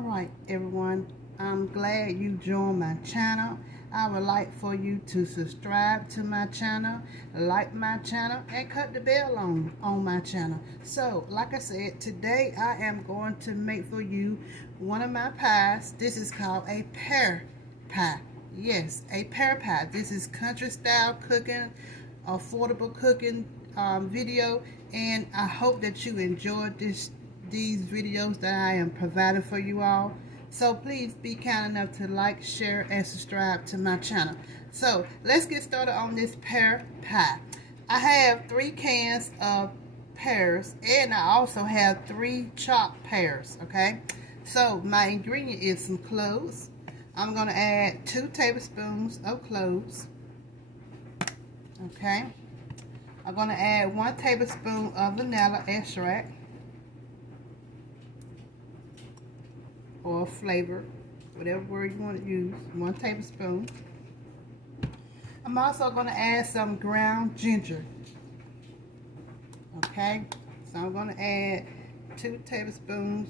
Alright everyone, I'm glad you joined my channel. I would like for you to subscribe to my channel, like my channel, and cut the bell on my channel. So, like I said, today I am going to make for you one of my pies. This is called a pear pie. Yes, a pear pie. This is country style cooking, affordable cooking video, and I hope that you enjoyed these videos that I am providing for you all. So please be kind enough to like, share, and subscribe to my channel. So let's get started on this pear pie. I have 3 cans of pears, and I also have 3 chopped pears. Okay, so my ingredient is some cloves. I'm going to add 2 tablespoons of cloves. Okay, I'm going to add 1 tablespoon of vanilla extract or flavor, whatever word you want to use, 1 tablespoon. I'm also going to add some ground ginger. Okay, so I'm going to add 2 tablespoons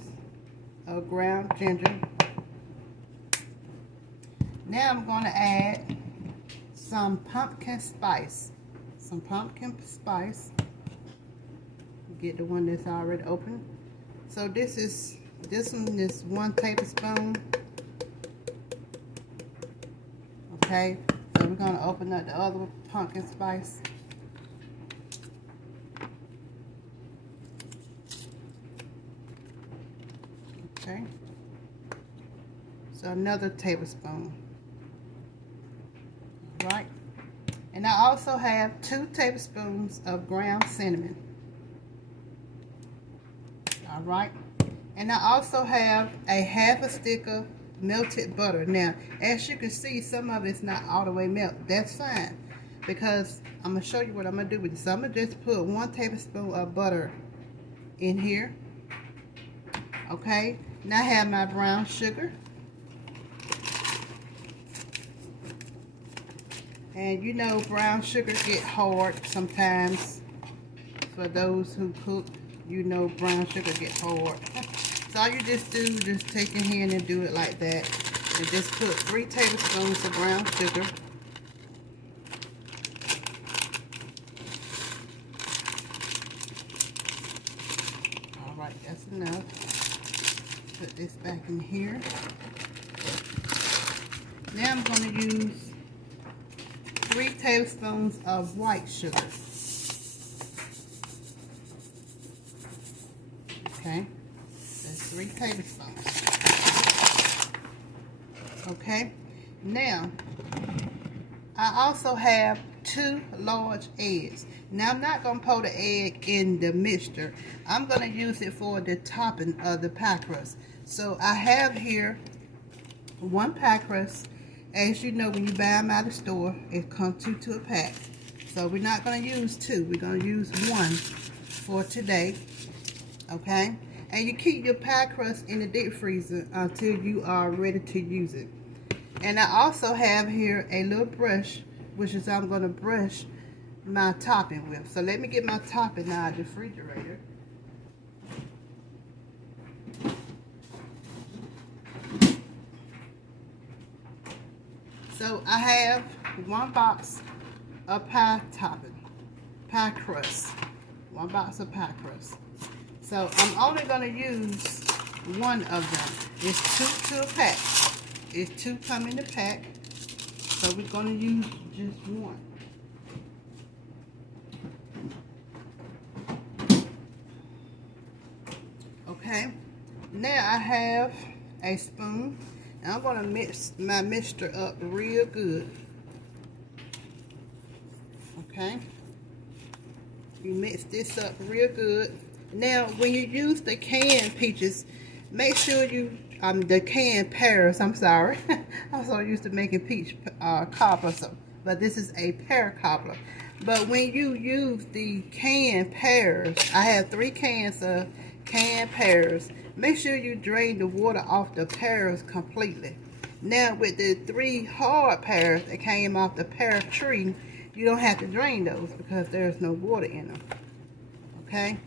of ground ginger. Now I'm going to add some pumpkin spice. Get the one that's already open. So this one is 1 tablespoon. Okay, so we're going to open up the other pumpkin spice. Okay, so another tablespoon. Right, and I also have 2 tablespoons of ground cinnamon. All right. And I also have a half a stick of melted butter. Now, as you can see, some of it's not all the way melted. That's fine, because I'm going to show you what I'm going to do with it. So I'm going to just put 1 tablespoon of butter in here. Okay, now I have my brown sugar. And you know, brown sugar get hard sometimes. For those who cook, you know brown sugar get hard. So all you just do is just take your hand and do it like that. And just put 3 tablespoons of brown sugar. Alright, that's enough. Put this back in here. Now I'm going to use 3 tablespoons of white sugar. Okay. 3 tablespoons. Okay, now I also have 2 large eggs. Now I'm not going to pour the egg in the mixture. I'm going to use it for the topping of the pie crust. So I have here 1 pie crust. As you know, when you buy them out of the store, it comes 2 to a pack. So we're not going to use 2. We're going to use 1 for today. Okay. And you keep your pie crust in the deep freezer until you are ready to use it. And I also have here a little brush, which is I'm going to brush my topping with. So let me get my topping out of the refrigerator. So I have 1 box of pie topping, pie crust. 1 box of pie crust. So I'm only going to use 1 of them. It's 2 to a pack. It's 2 come in the pack. So we're going to use just 1. Okay. Now I have a spoon. And I'm going to mix my mixture up real good. Okay. You mix this up real good. Now, when you use the canned peaches, make sure you, the canned pears, I'm sorry. I'm so used to making peach cobbler, but this is a pear cobbler. But when you use the canned pears, I have 3 cans of canned pears. Make sure you drain the water off the pears completely. Now, with the 3 hard pears that came off the pear tree, you don't have to drain those because there's no water in them. Okay?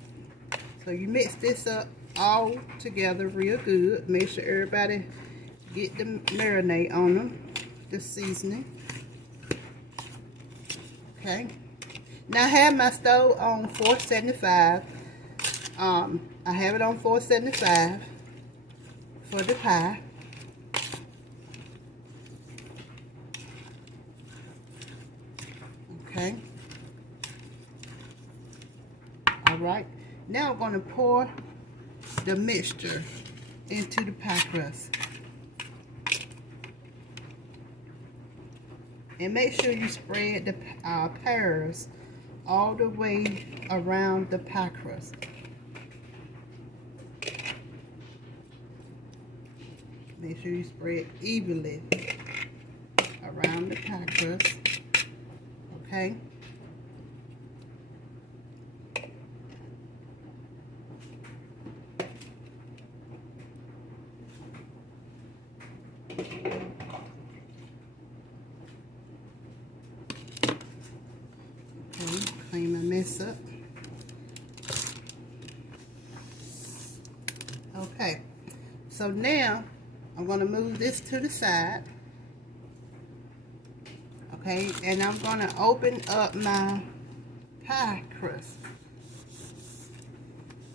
So you mix this up all together real good. Make sure everybody get the marinade on them, the seasoning. Okay. Now I have my stove on 475. I have it on 475 for the pie. Okay. All right. Now I'm going to pour the mixture into the pie crust. And make sure you spread the pears all the way around the pie crust. Make sure you spread evenly around the pie crust. Okay. Clean my mess up. Okay, so now I'm going to move this to the side. Okay, and I'm going to open up my pie crust.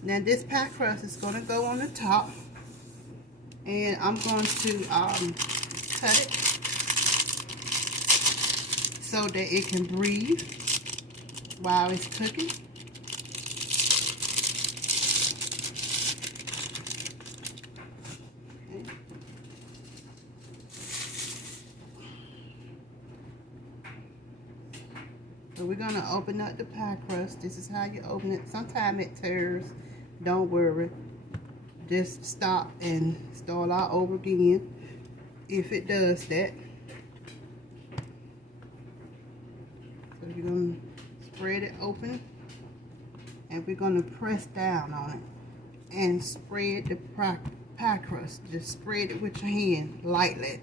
Now this pie crust is going to go on the top, and I'm going to cut it so that it can breathe while it's cooking. Okay. So we're going to open up the pie crust. This is how you open it. Sometimes it tears. Don't worry. Just stop and start all over again if it does that. So you're going to spread it open, and we're going to press down on it and spread the pie crust. Just spread it with your hand lightly.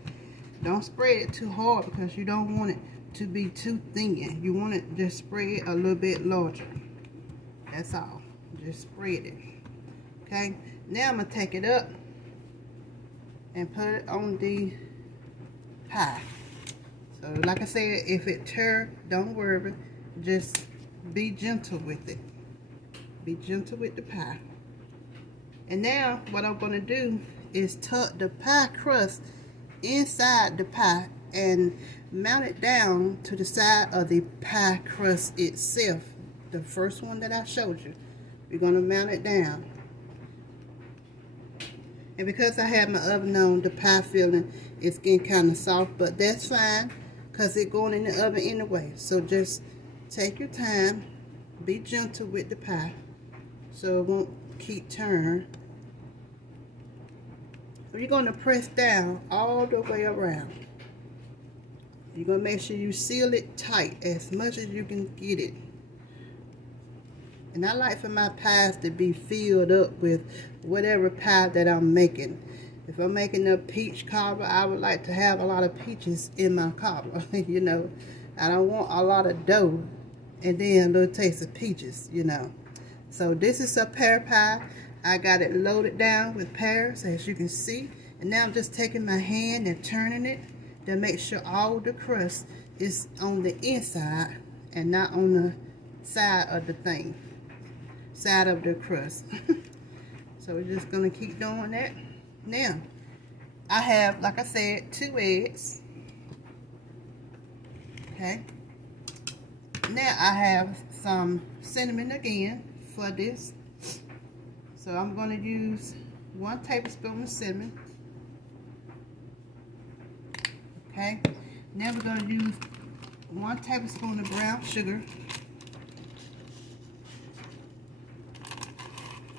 Don't spread it too hard because you don't want it to be too thin. You want it to spread a little bit larger. That's all. Just spread it. Okay, now I'm going to take it up and put it on the pie. So like I said, if it tears, don't worry. Just be gentle with it. Be gentle with the pie. And now what I'm going to do is tuck the pie crust inside the pie and mount it down to the side of the pie crust itself. The first one that I showed you. We're going to mount it down. And because I have my oven on, the pie filling is getting kind of soft, but that's fine because it's going in the oven anyway. So just take your time, be gentle with the pie so it won't keep turning. So you're going to press down all the way around. You're going to make sure you seal it tight as much as you can get it. And I like for my pies to be filled up with whatever pie that I'm making. If I'm making a peach cobbler, I would like to have a lot of peaches in my cobbler. You know, I don't want a lot of dough and then a little taste of peaches, you know. So this is a pear pie. I got it loaded down with pears, as you can see. And now I'm just taking my hand and turning it to make sure all the crust is on the inside and not on the side of the thing. Side of the crust. So we're just going to keep doing that. Now, I have, like I said, 2 eggs. Okay. Now I have some cinnamon again for this. So I'm going to use 1 tablespoon of cinnamon. Okay. Now we're going to use 1 tablespoon of brown sugar.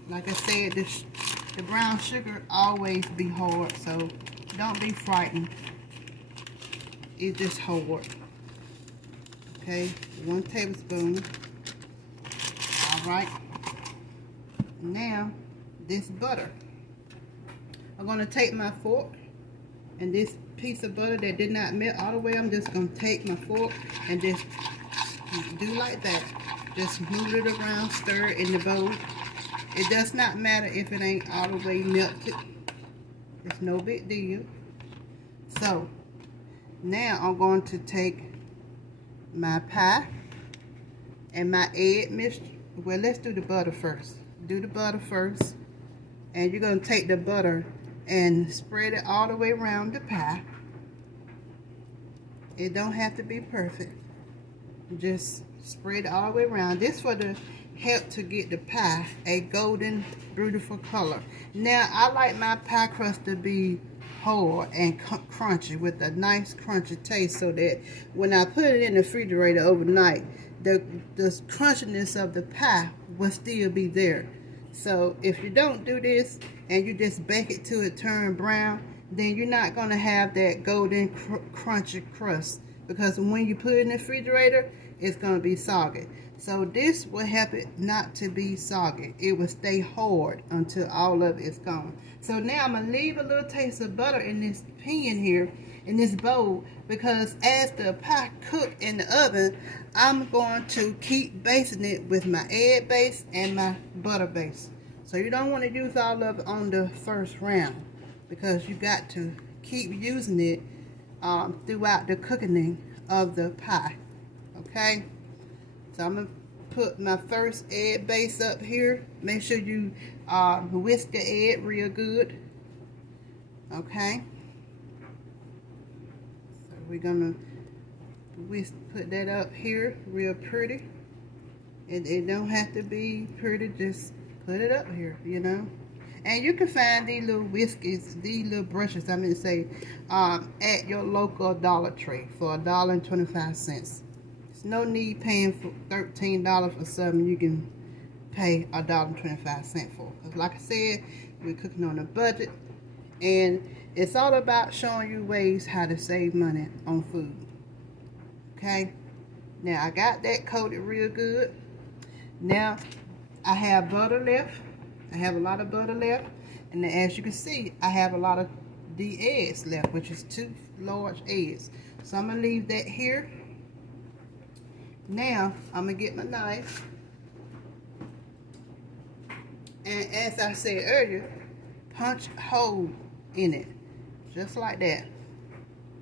Like I said, the brown sugar always be hard, so don't be frightened. It's just hard. Okay, 1 tablespoon. Alright. Now, this butter. I'm going to take my fork, and this piece of butter that did not melt all the way, I'm just going to take my fork and just do like that. Just move it around, stir it in the bowl. It does not matter if it ain't all the way melted. It's no big deal. So now I'm going to take my pie and my egg mixture. Well, let's do the butter first. Do the butter first. And you're going to take the butter and spread it all the way around the pie. It don't have to be perfect. Just spread it all the way around. This for the help to get the pie a golden, beautiful color. Now, I like my pie crust to be hard and crunchy with a nice crunchy taste, so that when I put it in the refrigerator overnight, the crunchiness of the pie will still be there. So if you don't do this and you just bake it till it turn brown, then you're not going to have that golden crunchy crust, because when you put it in the refrigerator, it's going to be soggy. So this will help it not to be soggy. It will stay hard until all of it is gone. So now I'm going to leave a little taste of butter in this pan here, in this bowl, because as the pie cook in the oven, I'm going to keep basting it with my egg base and my butter base. So you don't want to use all of it on the first round, because you got to keep using it throughout the cooking of the pie. Okay, so I'm going to put my first egg base up here. Make sure you whisk the egg real good. Okay, so we're going to put that up here real pretty. It don't have to be pretty, just put it up here, you know. And you can find these little whiskers, these little brushes, I mean to say, at your local Dollar Tree for $1.25. There's no need paying for $13 for something you can pay $1.25 for. Because like I said, we're cooking on a budget, and it's all about showing you ways how to save money on food. Okay, now I got that coated real good. Now I have butter left. I have a lot of butter left, and as you can see, I have a lot of the eggs left, which is 2 large eggs. So I'm gonna leave that here. Now I'm gonna get my knife, and as I said earlier, punch a hole in it, just like that,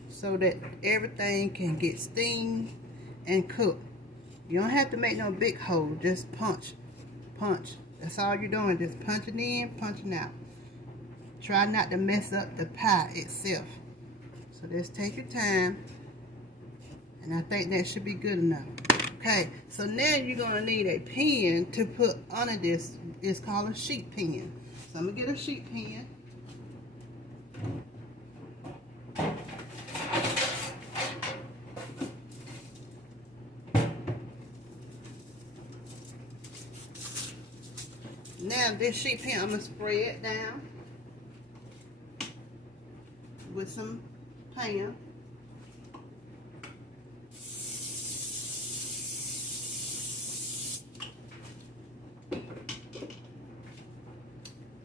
so that everything can get steamed and cooked. You don't have to make no big hole, just punch. That's all you're doing, just punching in, punching out. Try not to mess up the pie itself. So just take your time, and I think that should be good enough. Okay, so now you're gonna need a pen to put under this. It's called a sheet pen. So I'm gonna get a sheet pen. Now this sheet pen, I'm gonna spray it down with some pan.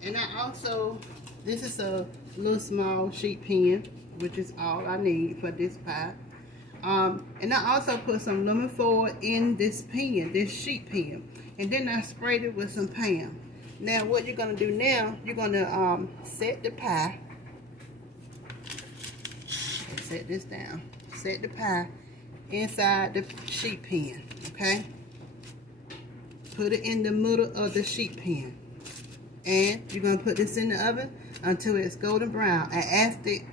And I also, this is a little small sheet pen, which is all I need for this pie. And I also put some lemon foil in this pen, this sheet pen, and then I sprayed it with some pan. Now what you're gonna do now, you're gonna set the pie. Set this down. Set the pie inside the sheet pan. Okay. Put it in the middle of the sheet pan, and you're gonna put this in the oven until it's golden brown. And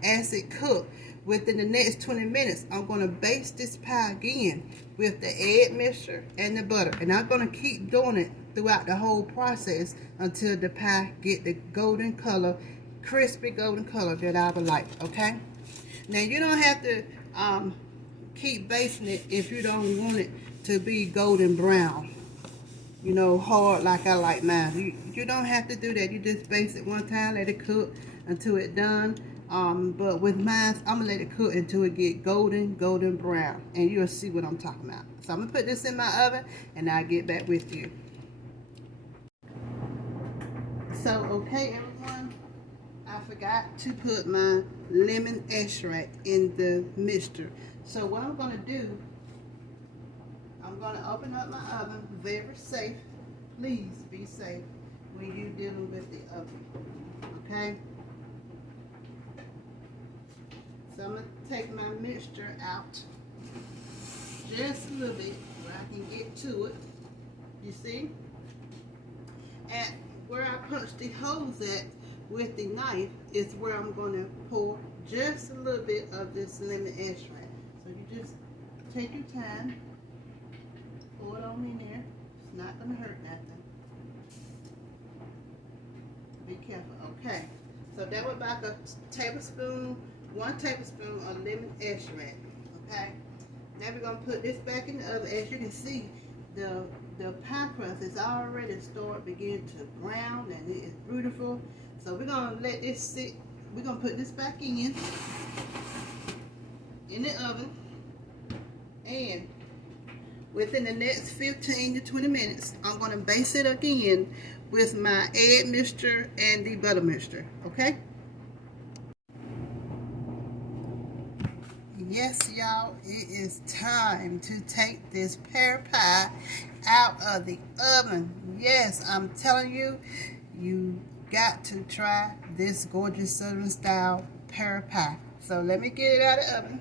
as it cooks, within the next 20 minutes, I'm gonna baste this pie again with the egg mixture and the butter, and I'm gonna keep doing it throughout the whole process until the pie get the golden color, crispy golden color that I would like. Okay. Now you don't have to keep basting it if you don't want it to be golden brown, you know, hard like I like mine. You don't have to do that. You just baste it one time, let it cook until it's done. But with mine, I'm gonna let it cook until it get golden brown, and you'll see what I'm talking about. So I'm gonna put this in my oven, and I'll get back with you. So okay, everyone, I forgot to put my lemon extract in the mixture. So what I'm gonna do, I'm gonna open up my oven, very safe. Please be safe. when you're dealing with the oven. Okay? So I'm going to take my mixture out just a little bit where I can get to it. You see? And where I punch the holes at with the knife is where I'm going to pour just a little bit of this lemon extract. So you just take your time, pour it on in there. It's not going to hurt nothing. Be careful. Okay. So that was about a tablespoon, 1 tablespoon of lemon extract. Okay. Now we're going to put this back in the oven. As you can see, the pie crust is already beginning to brown, and it is beautiful. So we're going to let this sit. We're going to put this back in the oven, and within the next 15 to 20 minutes, I'm going to baste it again with my egg mixture and the butter mixture. Okay? Yes, y'all, it is time to take this pear pie out of the oven. Yes, I'm telling you, you got to try this gorgeous Southern style pear pie. So let me get it out of the oven.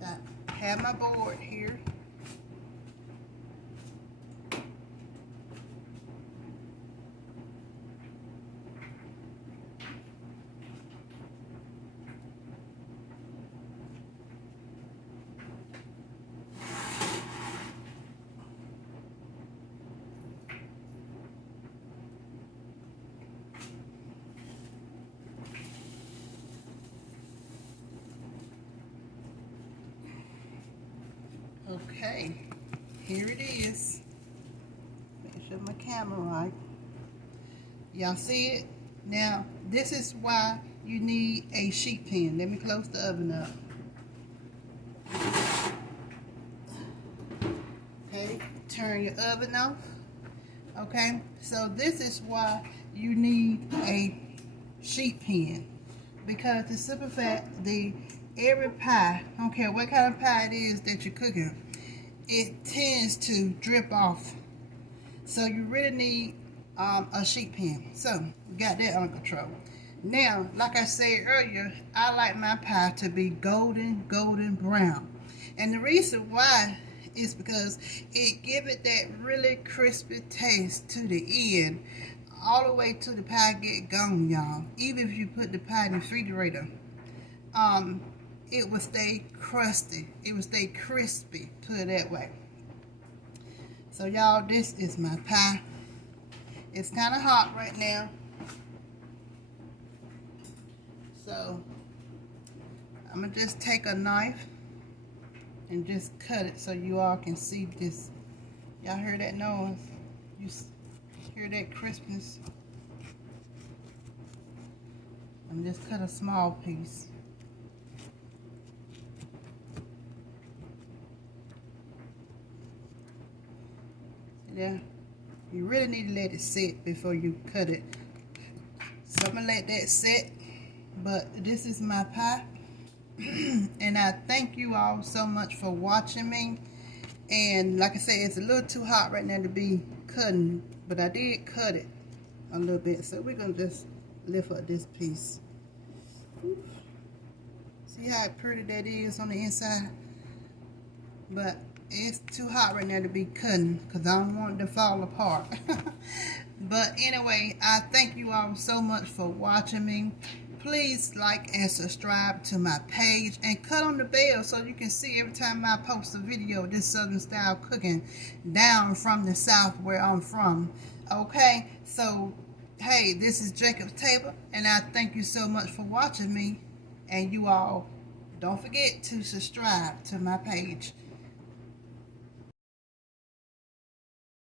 So I have my board here. Okay, here it is. Make sure my camera right. Y'all see it? Now, this is why you need a sheet pan. Let me close the oven up. Okay, turn your oven off. Okay, so this is why you need a sheet pan. Because the simple fact, every pie, I don't care what kind of pie it is that you're cooking, it tends to drip off. So you really need a sheet pan. So we got that under control. Now, like I said earlier, I like my pie to be golden brown. And the reason why is because it gives it that really crispy taste to the end, all the way to the pie get gone, y'all. Even if you put the pie in the refrigerator, it will stay crusty. It will stay crispy, put it that way. So y'all, this is my pie. It's kind of hot right now. So I'm going to just take a knife and just cut it so you all can see this. Y'all hear that noise? You hear that crispness? I'm just cut a small piece. Yeah, you really need to let it sit before you cut it. So I'm gonna let that sit. But this is my pie. And I thank you all so much for watching me. And like I said, it's a little too hot right now to be cutting, but I did cut it a little bit. So we're gonna just lift up this piece. See how pretty that is on the inside? But it's too hot right now to be cutting because I don't want it to fall apart. But anyway, I thank you all so much for watching me. Please like and subscribe to my page and cut on the bell so you can see every time I post a video this Southern style cooking down from the South where I'm from. Okay, so hey, this is Jacob's Table, and I thank you so much for watching me. And you all, don't forget to subscribe to my page.